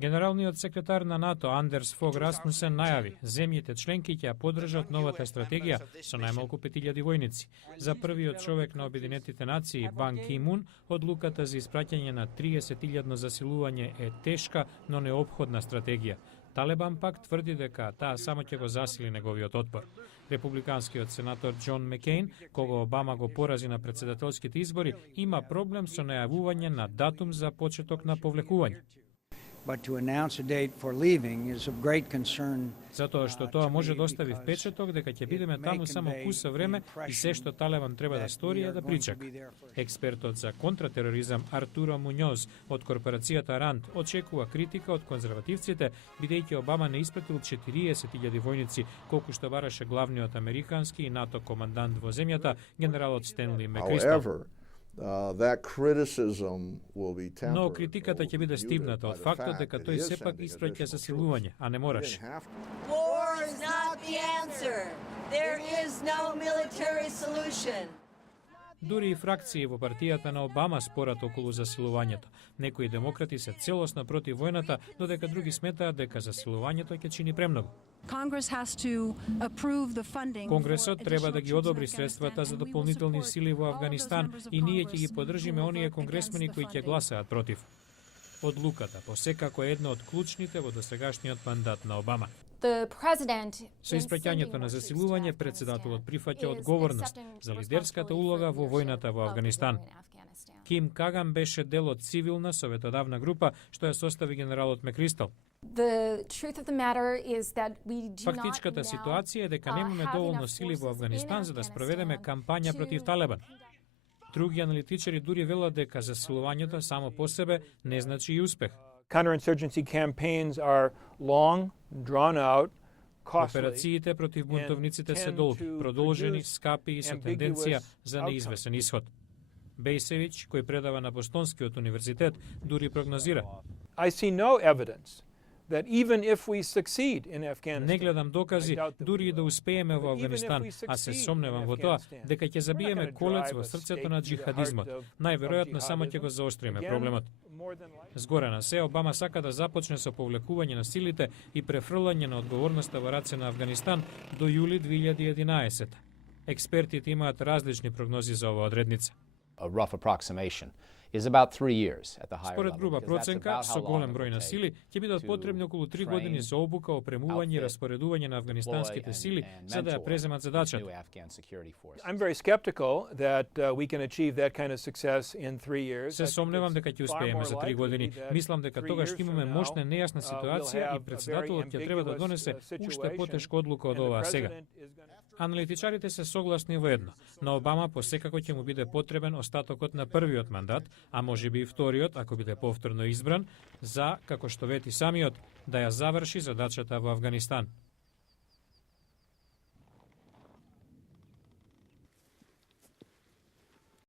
Генералниот секретар на НАТО Андерс Фог Расмусен најави, земјите членки ќе ја поддржат новата стратегија со најмалку 5000 војници. За првиот човек на Обединетите нации, Бан Ки Мун, одлуката за испраќање на 30.000 засилување е тешка, но неопходна стратегија. Талебан пак тврди дека таа само ќе го засили неговиот отпор. Републиканскиот сенатор Џон Маккейн, кого Обама го порази на претседателските избори, има проблем со најавување на датум за почеток на повлекување. Затоа што тоа може да остави впечаток дека ќе бидеме таму само куса време и се што Талебан треба да стори е да причака. Експертот за контратероризам Артуро Муњоз од корпорацијата Ранд очекува критика од конзервативците, бидејќи Обама не испратил 40.000 војници, колку што бараше главниот американски и НАТО командант во земјата, генералот Стенли Мекристал. Но критиката ќе биде стивната од фактот дека тој сепак испраќа засилување, а не мораше. Дури и фракции во партијата на Обама спорат околу засилувањето. Некои демократи се целосно против војната, додека други сметаат дека засилувањето ќе чини премногу. Конгресот треба да ги одобри средствата за дополнителни сили во Авганистан и ние ќе ги поддржиме оние конгресмени кои ќе гласаат против. Одлуката посекако е една од клучните во досегашниот мандат на Обама. Со испраќањето на засилување, председателот прифаќа одговорност за лидерската улога во војната во Авганистан. Ким Каган беше дел од цивилна советодавна група што ја состави генералот Мекристал. Фактичката ситуација е дека немаме доволно сили во Авганистан за да спроведеме кампања против Талебан. Други аналитичари дури велат дека засилувањето само по себе не значи и успех. Counterinsurgency campaigns are long, drawn out, costly. Операциите против бунтовниците се долги, продолжени, скапи и со тенденција за неизвесен исход. Бејсевиќ, кој предава на Бостонскиот универзитет, дури прогнозира. I see no evidence that even if we succeed in Afghanistan. Не гледам докази дури и да успееме во Авганистан, а се сомневам во тоа дека ќе забиеме колец во срцето на џихадизмот. Најверојатно само ќе го заостриме проблемот. Згоре на се, Обама сака да започне со повлекување на силите и префрлање на одговорноста во раце на Авганистан до јули 2011. Експертите имаат различни прогнози за оваа одредница. A rough approximation is about 3 years at the higher Според level. груба проценка, со голем број на сили, ќе бидат потребни околу 3 години за обука, опремување и распоредување на афганистанските сили за да ја преземат задачата. I'm very skeptical that we can achieve that kind of success in 3 years. Се сомневам дека ќе успееме за 3 години. Мислам дека тогаш ќе имаме мощна нејасна ситуација и председателот ќе треба да донесе уште потешка одлука од оваа сега. Аналитичарите се согласни во едно. На Обама посекако ќе му биде потребен остатокот на првиот мандат, а можеби и вториот, ако биде повторно избран, за, како што вети самиот, да ја заврши задачата во Авганистан.